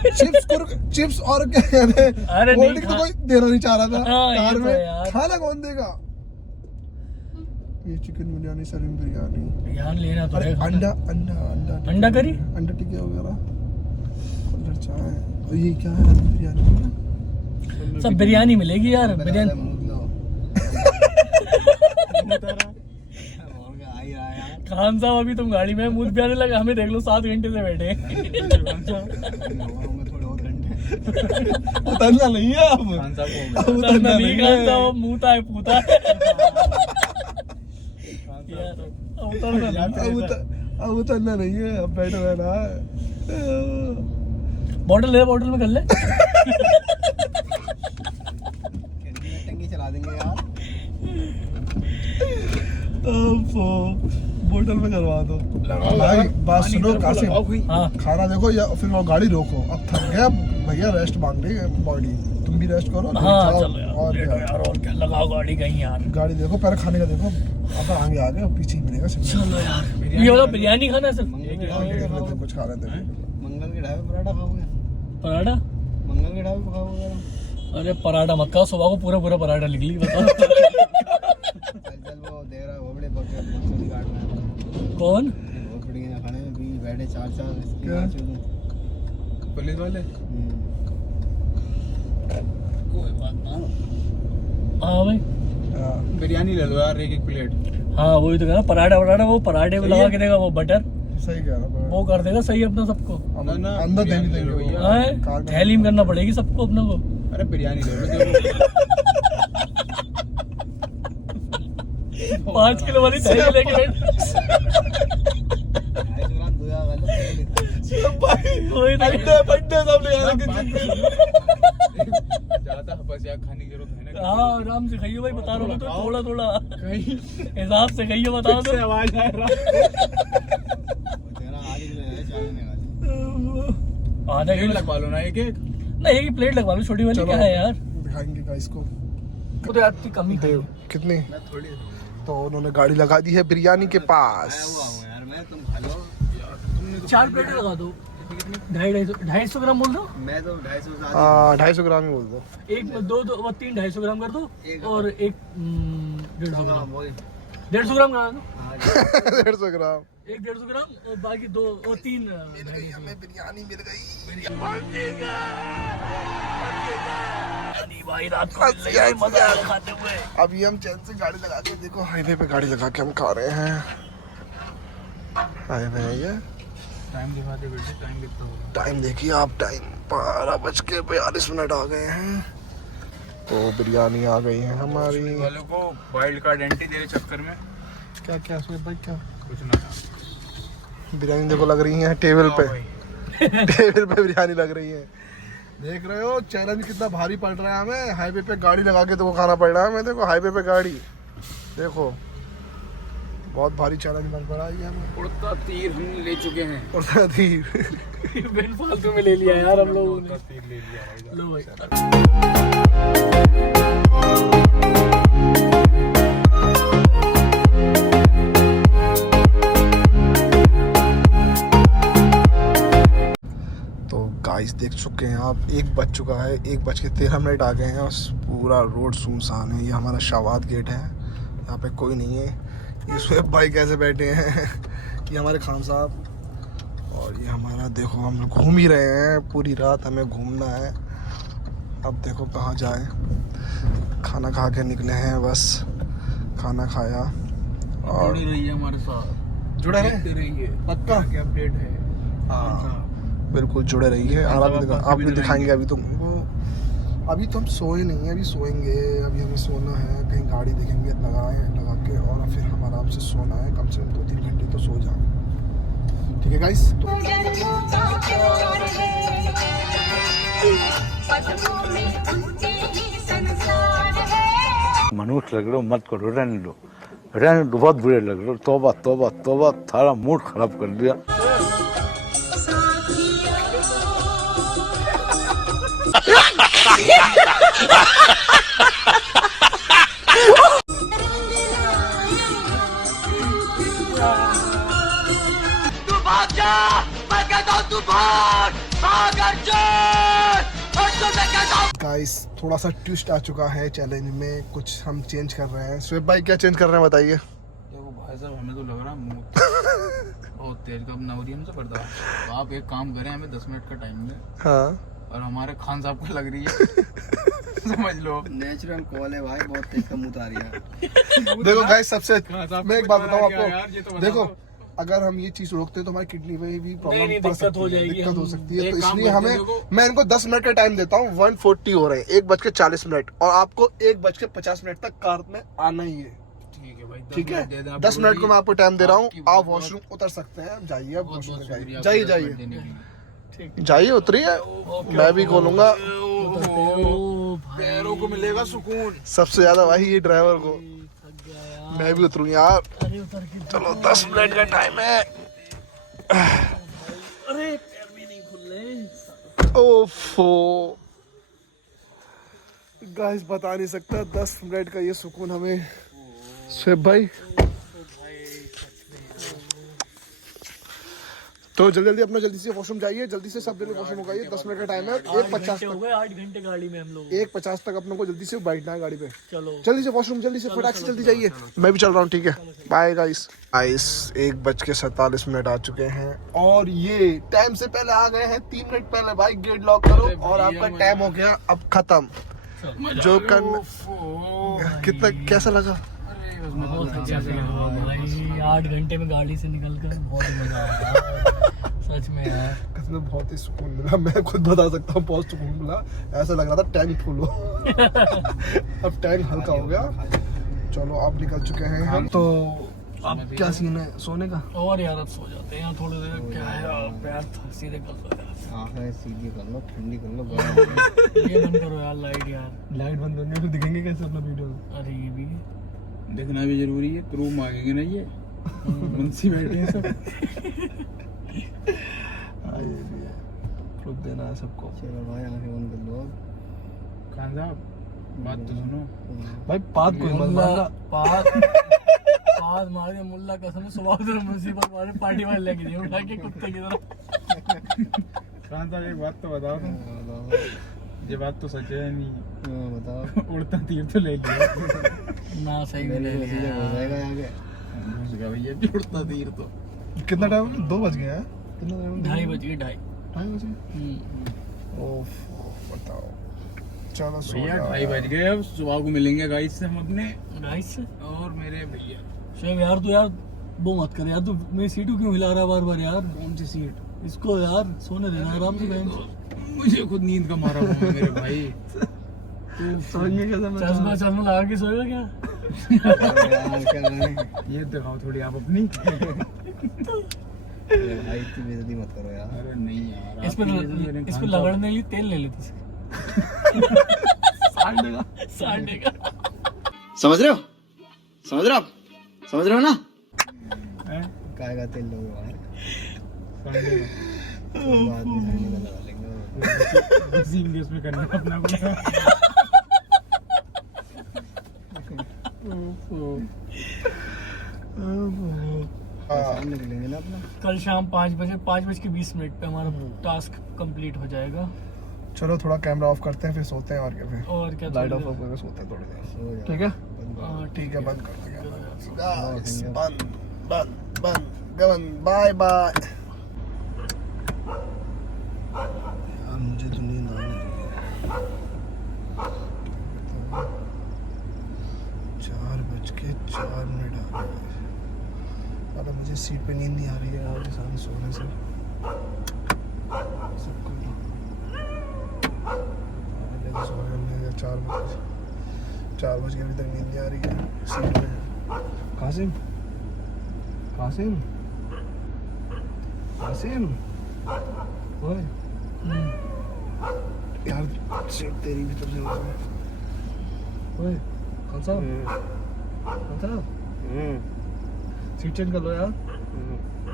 चिप्स और क्या कहते हैं, अरे कोल्ड नहीं ड्रिंक तो कोई देना नहीं चाह रहा था हाँ, ये कार तो में, है यार। खाना कौन देगा? ये चिकन बिरयानी, सर्विंग बिरयानी, यार लेना तो अरे है। अंडा करी, अंडा टिक्की वगैरह, कुल्हड़ चाय। और ये क्या है बिरयानी? सब बिरयानी मिलेगी यार। बिरयानी खान साहब अभी तुम गाड़ी में मुंह प्यारे लगा, हमें देख लो 7 घंटे से बैठे हैं। उतरना नहीं है अब, खान साहब को हो गया। उतरना नहीं खान साहब, मुँहता है पूता है। यार, अब उतरना नहीं। अब उतरना नहीं है, अब बैठा रहना है। बॉटल ले, बॉटल में कर ले। टंकी चला देंगे यार। बोतल में करवा दो भाई। बात सुनो कासिम, हाँ खाना देखो या फिर वो गाड़ी रोको। अब थक गया भैया, रेस्ट मांग रही है बॉडी, तुम भी रेस्ट करो। हाँ जाओ, चलो यार, और लेटो क्या? यार, और क्या लगाओ गाड़ी कहीं यार। गाड़ी देखो, पहले खाने का देखो। अब आगे आगे और पीछे ही मिलेगा सिर्फ। चलो यार, ये वाला बिरयानी खाना है सिर्फ। देख लेते हैं, कुछ खा लेते हैं। मंगल के ढाबे पराठा खाओगे? पराठा? मंगल के ढाबे खाओगे? अरे पराठा मत खाओ, सुबह को पूरा पूरा पराठा लिख ली। बताओ चल वो दे रहा है, वो बड़े बकरे बकरी काट रहा है। कौन? बहुत बड़ी ना खाने में भी बैठे 4 क्या? पुलिस वाले कोई बात ना। हाँ भाई, हाँ, बिरयानी ले लो यार, एक प्लेट। हाँ वही तो कह रहा, पराठा वराठा वो पराठे में लगा के देगा, वो बटर सही कह रहा वो कर देगा सही अपना सबको। ना, अंदर बिरयानी देनी ले लो देंगे भैया। हाँ, थैली में करना पड़ेगी सबको अपना को। अरे बिरयानी ले लो। 5 किलो वाली थैली लेके बैठ। 250 ग्राम दूया वाला वही तो। बड्डे सब ले आने के। ज्यादा बस यार खाने की जरूरत है ना। हाँ आराम से खाइए भाई, बता रहा हूँ तो थोड़ा थोड़ा हिसाब से खाइए, बता दो। आवाज आ रहा तेरा आगे ले चलने का। आधा है। किलो लगवा लो ना एक एक। नहीं, एक प्लेट लगवा लो छोटी वाली। क्या है यार, दिखाएंगे गाइस को वो तो आपकी कमी है। कितनी। तो उन्होंने गाड़ी लगा दी है बिरयानी के पास। यार मैं तुम खा लो। 4 प्लेटें लगा दो। 250 ग्राम बोल दो। मैं तो 250 250 ग्राम ही बोल दो। एक 2 3 250 ग्राम कर दो, और एक 150 ग्राम। 150 ग्राम करा दो। 150 ग्राम। एक 150 ग्राम और बाकी 2 और 3 हमें बिरयानी मिल गई। भाई रात को मिल रही है, मजा आ रहा है खाते हुए। अभी हम चैन से गाड़ी लगा के, देखो हाईवे पे गाड़ी लगा के हम खा रहे हैं। हाईवे है ये। टाइम दिखा दे बेटे, टाइम कितना होगा? टाइम देखिए आप, टाइम 12:42 आ गए हैं। तो बिरयानी आ गई है हमारी। वालों को वाइल्ड कार्ड एंट्री दे रहे चक्कर में क्या क्या सुमित भाई, क्या कुछ ना। बिरयानी देखो लग रही है टेबल पे। टेबल पे बिरयानी लग रही है। देख रहे हो चैलेंज कितना भारी पड़ रहा है हमें। हाईवे पे गाड़ी लगा के तो खाना पड़ रहा है हमें। देखो हाईवे पे गाड़ी, देखो बहुत भारी चैलेंज बन पड़ा है हमें। उड़ता तीर हम ले चुके हैं। और धीर बिन फालतू में ले लिया यार हम लोगों ने। तीर ले लिया भाई। लो भाई, गाइस देख चुके हैं आप, 1 बज चुका है, 1:13 आ गए हैं और पूरा रोड सुनसान है। ये हमारा शावाद गेट है, यहाँ पे कोई नहीं है। ये शुएब भाई कैसे बैठे हैं ये हमारे खान साहब। और ये हमारा देखो, हम लोग घूम ही रहे हैं, पूरी रात हमें घूमना है। अब देखो कहाँ जाए। खाना खा के निकले हैं बस, खाना खाया और जुड़ी रही है हमारे साथ, जुड़े देखते रहिए पक्का। क्या अपडेट है। हाँ बिल्कुल जुड़े रही है। और आप भी दिखाएंगे अभी तुमको। अभी तो हम सोए नहीं हैं, अभी सोएंगे। अभी हमें सोना है, कहीं गाड़ी देखेंगे लगा के, और फिर हम आराम से सोना है। कम से कम 2-3 घंटे तो सो जाओ, ठीक है गाइस। मनुष्य लग लो मत करो, रहने लो रहने दो, बहुत बुरे लग रहे। तौबा तौबा तौबा, सारा मूड खराब कर दिया। तू भाग जा, मैं कहता हूँ तू भाग, भाग अर्जुन, अर्जुन मैं कहता हूँ। गाइस थोड़ा सा ट्विस्ट आ चुका है चैलेंज में, कुछ हम चेंज कर रहे हैं। स्वेप भाई क्या चेंज कर रहे हैं बताइए। देखो भाई साहब, हमें तो लग रहा है मुंह बहुत तेज का नवरी हमसे पड़ता है। तो आप एक काम करें, हमें 10 मिनट का टाइम दें हाँ और हमारे खान साहब को लग रही है समझ लो। नेचुरल कॉल है भाई, बहुत तेज का मुंह आ रही है। देखो गाइस सबसे खान साहब मैं एक को बात बता बताऊं क्या यार, ये तो आपको, बता देखो दो। अगर हम ये चीज रोकते हैं तो हमारी किडनी में भी प्रॉब्लम नहीं, पड़ दिक्कत सकती हो है, जाएगी। दिक्कत हो सकती है। एक तो काम इसलिए करते हमें हैं, देखो। मैं इनको 10 मिनट का टाइम देता हूँ। 1:40 हो रहे हैं, 1:40 और आपको 1:50 तक कार में आना ही है। ठीक है भाई, 10 ठीक है, मिनट दे दें आप 10 मिनट को मैं आपको टाइम दे रहा हूँ। आपकी आप बहुत- वॉशरूम उतर सकते हैं, आप जाइए, आप बहुत वॉशरूम बहुत में शुक्रिया जाइए आपका 10 मिनट जाइए देने के लिए। जाइए, उतरिए, मैं भी खोलूंगा। ओ भाई, पैरों को मिलेगा सुकून। सबसे ज्यादा भाई ये ड्राइवर को, थक गया यार। मैं भी उतरूँ यार। अरे उतर के चलो 10 मिनट का टाइम है। अरे पैर भी नहीं खुल रहे। ओफो गाइस बता नहीं सकता 10 मिनट का ये सुकून हमें। स्वेप भाई तो जल्दी जल्दी अपना जल्दी से वॉशरूम जाइए, जल्दी से सब जगह वॉशरूम हो गई। 10 मिनट का टाइम है। 1:50 हो तक, गए, 8 घंटे गाड़ी में हम लोग। 1:50 तक अपने को जल्दी से बैठना है गाड़ी पे। चलो जल्दी से वॉशरूम, जल्दी से फटाक से जल्दी जाइए। मैं भी चल रहा हूँ, ठीक है, बाय गाइस। गाइस 1:47 आ चुके हैं और ये टाइम से पहले आ गए हैं। 3 मिनट पहले भाई गेट लॉक करो और आपका टाइम हो गया अब खत्म। जो करना कितना कैसा लगा? बहुत अच्छा लगा भाई, 8 घंटे में गाड़ी से निकल कर बहुत मजा आया सच में यार। कसम में बहुत ही सुकून मिला, मैं खुद बता सकता हूँ, बहुत सुकून मिला। ऐसा लग रहा था टैंक फुल हो अब टैंक हल्का हो गया। चलो आप निकल चुके हैं हम तो। अब क्या सीन है सोने का? और यार अब सो जाते हैं यहाँ थोड़ी देर। क्या है यार, पैर सीधे कर दो यार। आँखें सीधी कर लो, ठंडी कर लो, गर्म। ये बंद करो यार लाइट यार। लाइट बंद होंगे तो दिखेंगे कैसे अपना वीडियो? अरे ये भी देखना भी जरूरी है, प्रूफ मांगेंगे ना ये मुंशी बैठे हैं सब। प्रूफ देना है सबको। चलो भाई आँखें बंद कर लो। खान साहब बात तो सुनो। भाई बात कोई मत मुल्ला मानना। पास मार के मुल्ला कसम सुबह से मुसीबत मारे पार्टी वाले लेके दिए उठा के कुत्ते की तरह। खान साहब एक बात तो बताओ तुम, ये बात तो सच है नहीं? बताओ। उड़ता तीर तो ले लिया ना सही में ले मेरी लिया हो यार। जाएगा आगे। घुस गया भैया जी उड़ता तीर तो। कितना टाइम? 2 बज गया है। कितना टाइम? 2:30 बज गए, 2:30। 2:30 बजे। ओफ बताओ। चलो सो भैया जाओ 2:30 बज गए, अब सुबह को मिलेंगे गाइस से हम अपने। गाइस से और मेरे भैया शोएब यार तू यार वो मत कर यार, तू मेरी सीटू क्यों हिला रहा है बार बार यार? कौन सी सीट? इसको यार सोने देना आराम से बैंक। मुझे खुद नींद का मारा हुआ है मेरे भाई। सोएंगे कैसे? मैं चश्मा चश्मा लगा के सोएगा क्या? यार क्या करें? ये दिखाओ थोड़ी आप अपनी। भाई इतनी बेइज्जती मत करो यार। अरे नहीं यार, इस पे आपकी वजह से मेरे इस पे खान साहब- लगड़ने के लिए तेल ले लेते सांडे का। समझ रहे हो? समझ रहे हो आप? समझ रहे हो ना? हैं? काय का तेल लोगे भाई? सांडे का। बाद में सांडे का लगा लेंगे। उसी इंग्लिश में करना है अपना को। आसान निकल लेंगे ना अपना। कल शाम 5:20 पे हमारा टास्क कंप्लीट हो जाएगा। चलो थोड़ा कैमरा ऑफ करते हैं फिर सोते हैं और क्या फिर और क्या लाइट थोड़ी ऑफ करके सोते हैं थोड़ी देर। सो जाओ। ठीक है हाँ, ठीक है, बंद कर देंगे। है। गाइस बंद बंद बंद बंद बाय बाय। यार मुझे तो नींद आने लगी है। 4:04 आ गए। अरे मुझे सीट पे नींद नहीं आ रही है यार, के साथ सोने से सबको सो रहे हैं। 4 बजे अभी तक नींद नहीं आ रही है सीट पे। कासिम कासिम कासिम ओए यार सीट तेरी भी तो ओए कौन सा सीट चेंज कर लो यार।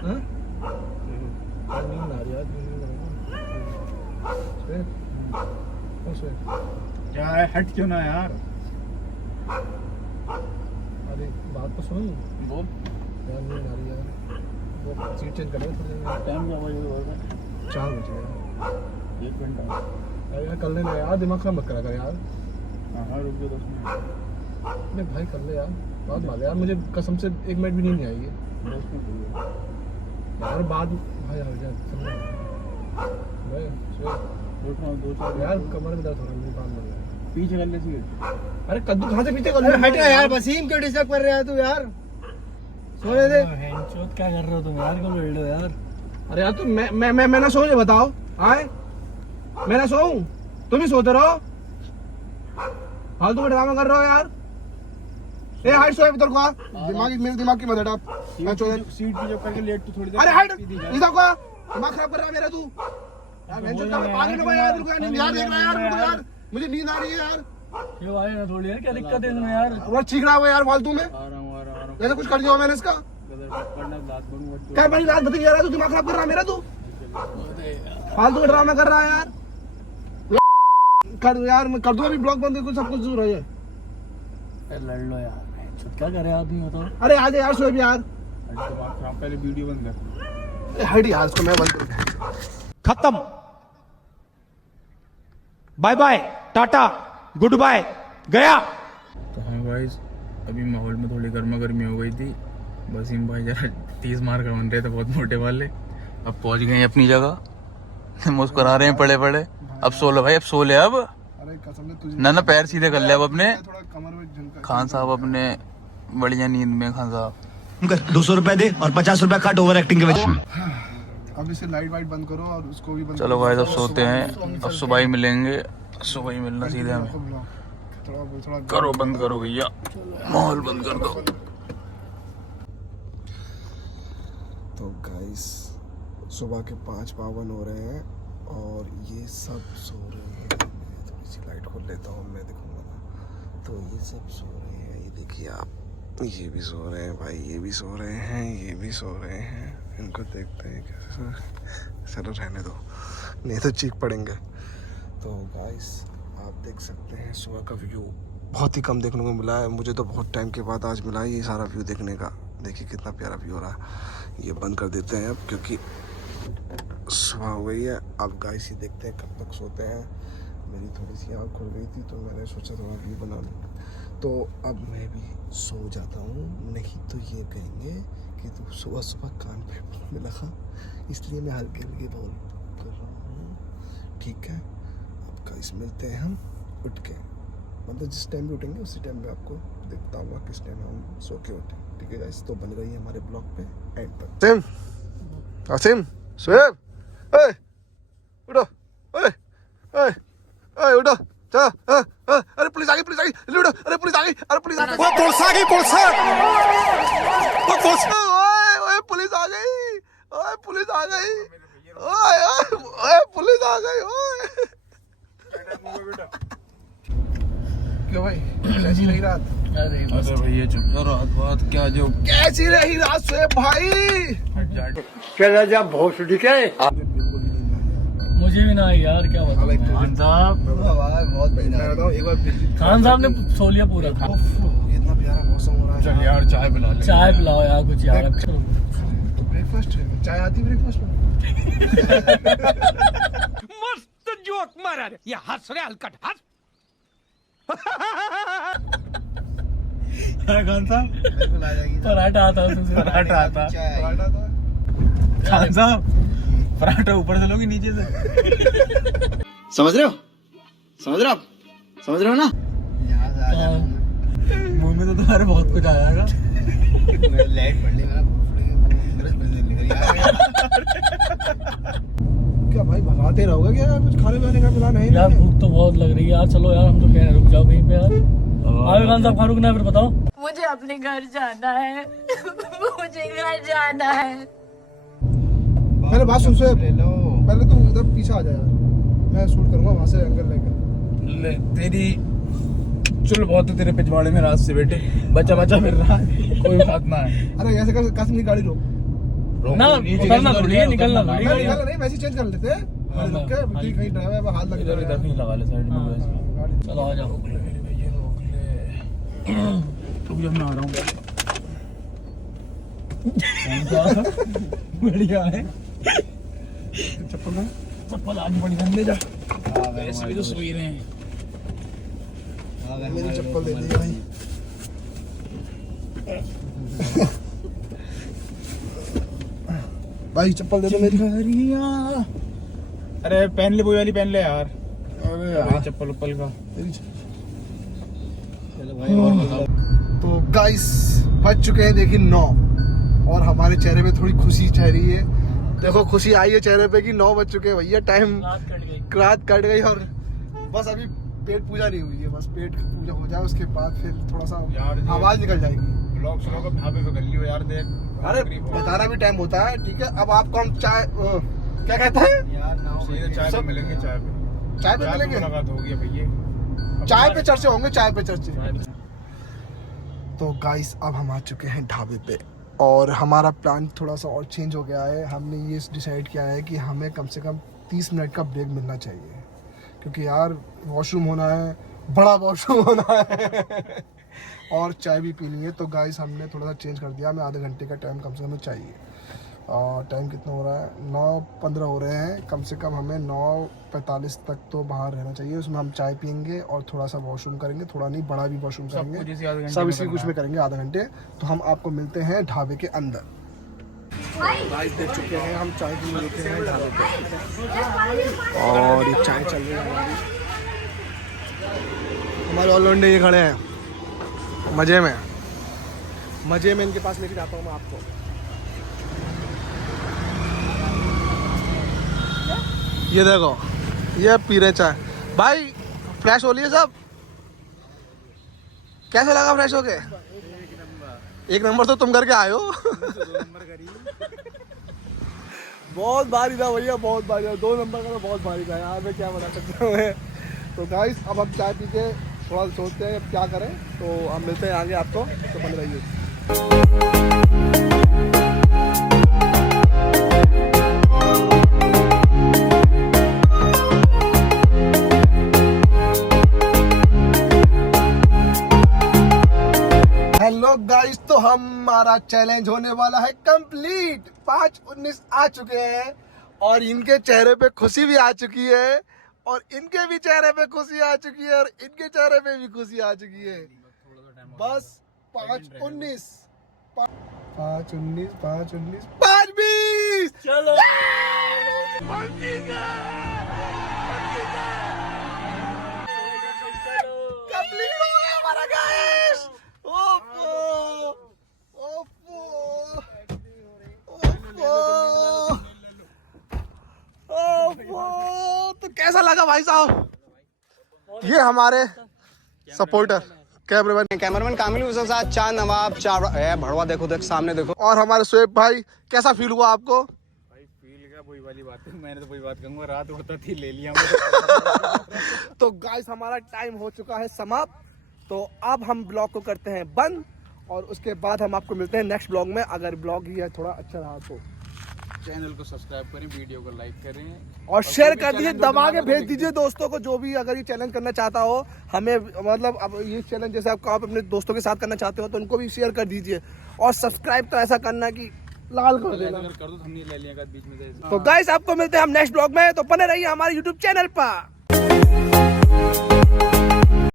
हाँ? नींद आ रही यार, क्या है, हट क्यों ना यार। अरे बात तो सुन बोल। यार, नींद आ रही यार, वो सीट चेंज कर लो थोड़ी देर। टाइम क्या हुआ? 4 बजे यार। 1 घंटा। अरे यार कर लेना यार, दिमाग खराब मत करा कर यार। हाँ रुक जाओ 10 मिनट। नहीं भाई कर ले यार, बात मान ले यार, मुझे कसम से 1 मिनट भी नहीं आएगी 10 मिनट यार। बात भाई यार यार भाई यार, कमर में दर्द हो रहा है, मुझे बात मान ले। पीछे कर ले सीट। अरे कद्दू कहाँ से पीछे कर अरे हट यार, वसीम क्यों डिस्टर्ब कर रहा है तू यार? सोने दे। हैंचोत क्या कर रहे हो तुम यार? कब बैठो यार? अरे यार तुम मैं ना सोऊं, ये बताओ। आए मैं ना सोऊं, तुम ही सोते रहो, फालतू में ड्रामा कर रहे हो यार। ए हाइट सोए तेरे को, मेरे दिमाग की मदद आप। मैं सोए सीट की जब करके लेट तो थोड़ी देर। अरे हाइट इधर को, दिमाग खराब कर रहा है मेरा तू यार। मैं जो पागल हो गया यार, तेरे को नींद यार देख रहा है यार, मेरे को यार, मुझे नींद आ रही है यार। क्यों आए ना थोड़ी यार, क्या दिक्कत है इसमें यार? वो चीख रहा है यार फालतू में, आ रहा हूँ। जैसे कुछ कर दिया हो मैंने इसका। क्या भाई रात बता यार, तू दिमाग खराब कर रहा है मेरा, तू फालतू का ड्रामा कर रहा है यार। कर यार, मैं कर दूं अभी ब्लॉग बंद, कुछ सब कुछ दूर है। लड़ लो यार, हैंचोत क्या करे आदमी बताओ। अरे आजा यार सोए भी यार। दिमाग खराब, पहले वीडियो बंद कर। हट यार, इसको मैं बंद करूँ। खत्म, bye bye, tata, goodbye, गया। तो हाँ गाइस, अभी माहौल में थोड़ी गर्मा गर्मी हो गई थी। वसीम भाई जरा 30 मार कर बन रहे थे, बहुत मोटे वाले। अब पहुंच गए हैं अपनी जगह, मुस्कुरा रहे हैं पड़े पड़े। अब सो लो भाई, अब सो ले। अब अरे कसम से तुझे ना पैर सीधे कर ले अब अपने। थोड़ा कमर में झुमका। खान साहब अपने बढ़िया नींद में। खान साहब 200 रुपए दे और 50 रुपए काट ओवर एक्टिंग के वजह। अब इसे लाइट वाइट बंद करो और उसको भी बंद चलो गाइस, अब सोते हैं। अब सुबह ही मिलेंगे, सुबह ही मिलना सीधे हमें। थोड़ा करो बंद करो भैया, माहौल बंद कर दो। तो गाइस सुबह के 5:52 हो रहे हैं और ये सब सो रहे हैं। मैं थोड़ी सी लाइट खोल लेता हूँ, मैं दिखाऊंगा ना। तो ये सब सो रहे हैं, ये देखिए आप, ये भी सो रहे हैं भाई, ये भी सो रहे हैं, ये भी सो रहे हैं। इनको देखते हैं कैसे। चलो रहने दो, नहीं तो चीख पड़ेंगे। तो गाइस आप देख सकते हैं सुबह का व्यू बहुत ही कम देखने को मिला है। मुझे तो बहुत टाइम के बाद आज मिला है ये सारा व्यू देखने का। देखिए कितना प्यारा व्यू हो रहा है। ये बंद कर देते हैं अब, क्योंकि सुबह हो गई है। अब गाइस ये देखते हैं कब तक सोते हैं। मेरी थोड़ी सी आँख खुल गई थी तो मैंने सोचा थोड़ा व्यू बना लूँ। तो अब मैं भी सो जाता हूँ, नहीं तो ये कहेंगे कि तू सुबह सुबह कान पे में लगा, इसलिए मैं हल्के हल्के बोल कर रहा हूँ। ठीक है, अब गाइस मिलते हैं हम उठ के, मतलब जिस टाइम भी उठेंगे उसी टाइम पे आपको देखता हूँ किस टाइम हम सो के उठे। ठीक है गाइस, तो बन रही है हमारे ब्लॉग पे एंड तक। आसिम सुहेब, उठो, उठो, चलो। अरे पुलिस आ गई, पुलिस आ गई, उठो। अरे पुलिस आ गई, अरे पुलिस आ गई, वो पुलिस आ गई, पुलिस ओए पुलिस आ गई, ओए पुलिस आ गई, ओए पुलिस आ गई, ओए। क्यों भाई, कैसी रही रात? अरे अरे भैया चुप करो, रात बात क्या जो कैसी रही रात से भाई? चला जा भोसड़ी के। मुझे भी ना आई यार, क्या बताऊं मैं। खान साहब बहुत बढ़िया। मैं बताऊं एक बार खान साहब ने सो लिया पूरा। इतना प्यारा मौसम हो रहा है। चल यार चाय पिला ले। चाय पिलाओ यार कुछ यार। तो ब्रेकफास्ट है, चाय आती ब्रेकफास्ट में? मस्त जोक मारा रे, ये हंस रहे हलकट हंस। खान साहब बिल्कुल आ जाएगी। पराठा आता है उसमें। पराठा आता। पराठा था। खान साहब पराठा ऊपर से लोगे नीचे से। समझ रहे हो? समझ रहे हो आप? समझ रहे हो ना? यहाँ से आ जाओ। मुंह में तो तुम्हारे बहुत कुछ आ जाएगा। मैं लाइट पड़ ली, मेरा ब्रश बजने निकल गया। क्या भाई भगाते रहोगे क्या? कुछ खाने वाने का प्लान है यार नहीं? भूख तो बहुत लग रही है यार। चलो यार हम तो कह रहे हैं रुक जाओ कहीं पे यार। आगे खान साहब, खान रुकना है फिर बताओ। मुझे अपने घर जाना है। मुझे घर जाना है। पहले बात सुन से, ले लो। पहले तू इधर पीछे आ जा यार, मैं शूट करूंगा वहां से एंगल लेकर। ले तेरी चुल बहुत है तेरे पिछवाड़े में रात से बेटे। बच्चा बच्चा फिर रहा है। कोई बात ना है। अरे ऐसे कर कासिम की गाड़ी रोक। ना उतरना थोड़ी है, निकलना थोड़ी है। निकल नहीं, वैसे चेंज कर लेते हैं। गाड़ी रोक के ठीक कहीं ड्राइवर पे हाथ लग इधर जाएगा। नहीं लगा ले साइड में वैसे। चलो आ जाओ। रुक जा, मैं आ रहा हूँ। बढ़िया है। चप्पल आगे बड़ी ले जा। ऐसे भी तो सोई रहे हैं। मेरी चप्पल दे दी भाई। भाई चप्पल दे दो मेरी। अरे पहन ले, वही वाली पहन ले यार। अरे यार चप्पल उप्पल का। तो गाइस बज चुके हैं देखिए 9 और हमारे चेहरे पे थोड़ी खुशी छह रही है। देखो खुशी आई है चेहरे पे कि 9 बज चुके हैं भैया। टाइम रात कट गई और बस अभी पेट पूजा नहीं हुई है। बस पेट की पूजा हो जाए उसके बाद फिर थोड़ा सा यार आवाज निकल जाएगी। ब्लॉग स्लॉग अब ढाबे पे कर लियो यार। देख अरे बताना भी टाइम होता है, ठीक है। अब आपको हम चाय क्या कहते हैं, चाय पे मिलेंगे। चाय पे मिलेंगे। मुलाकात हो गई भैया। चाय पे चर्चे होंगे, चाय पे चर्चे। तो गाइस अब हम आ चुके हैं ढाबे पे और हमारा प्लान थोड़ा सा और चेंज हो गया है। हमने ये डिसाइड किया है कि हमें कम से कम 30 मिनट का ब्रेक मिलना चाहिए, क्योंकि यार वॉशरूम होना है, बड़ा वॉशरूम होना है और चाय भी पीनी है। तो गाइस हमने थोड़ा सा चेंज कर दिया। हमें आधे घंटे का टाइम कम से कम चाहिए। और टाइम कितना हो रहा है, 9:15 हो रहे हैं। कम से कम हमें 9:45 तक तो बाहर रहना चाहिए। उसमें हम चाय पियेंगे और थोड़ा सा वॉशरूम करेंगे, थोड़ा नहीं बड़ा भी वॉशरूम करेंगे, सब इसी कुछ में करेंगे आधे घंटे। तो हम आपको मिलते हैं ढाबे के अंदर। गाइस देख चुके हैं हम, चाय पी लेते हैं ढाबे पे और ये चाय चल रही है हमारे ऑलराउंडर ये खड़े हैं मजे में इनके पास लेके जाता हूँ मैं आपको। ये देखो ये पी रहे चाय। भाई फ्रेश हो लिए सब? कैसे लगा फ्रेश होके? एक नंबर तो तुम करके आए हो। बहुत भारी था भैया, बहुत भारी था। 2 नंबर का तो बहुत भारी था यार, मैं क्या बता सकता हूँ। तो गाइस अब हम चाय पी के थोड़ा सोचते हैं अब क्या करें। तो हम मिलते हैं आगे आपको, तो बने रहिए। हेलो गाइस, तो हमारा चैलेंज होने वाला है कंप्लीट। 5:19 आ चुके हैं और इनके चेहरे पे खुशी भी आ चुकी है और इनके भी चेहरे पे खुशी आ चुकी है और इनके चेहरे पे भी खुशी आ चुकी है। बस 5:19 5:20 चलो कंप्लीट हो गया हमारा गाइस। तो कैसा लगा भाई साहब? ये हमारे सपोर्टर कैमरामैन कामिल उसके साथ चांद नवाब भड़वा देखो देख सामने देखो। और हमारे शोएब भाई, कैसा फील हुआ आपको? भाई फील क्या, वही वाली बात है। मैंने तो वही बात कहूँगा, रात उड़ता थी ले लिया। तो गाइस हमारा टाइम हो चुका है समाप्त। तो अब हम ब्लॉग को करते हैं बंद और उसके बाद हम आपको मिलते हैं नेक्स्ट ब्लॉग में। अगर ब्लॉग ही है थोड़ा अच्छा रहा तो चैनल को सब्सक्राइब करें, वीडियो को लाइक करें और शेयर कर दीजिए, दबा के भेज दीजिए दोस्तों को। जो भी अगर ये चैलेंज करना चाहता हो हमें, मतलब अब ये चैलेंज जैसे आप अपने दोस्तों के साथ करना चाहते हो तो उनको भी शेयर कर दीजिए। और सब्सक्राइब तो ऐसा करना कि लाल कर देना। कर दो, हमने ले लिया बीच में से। तो गाइस आपको मिलते हैं हम नेक्स्ट ब्लॉग में। तो बने रहिए हमारे यूट्यूब चैनल पर।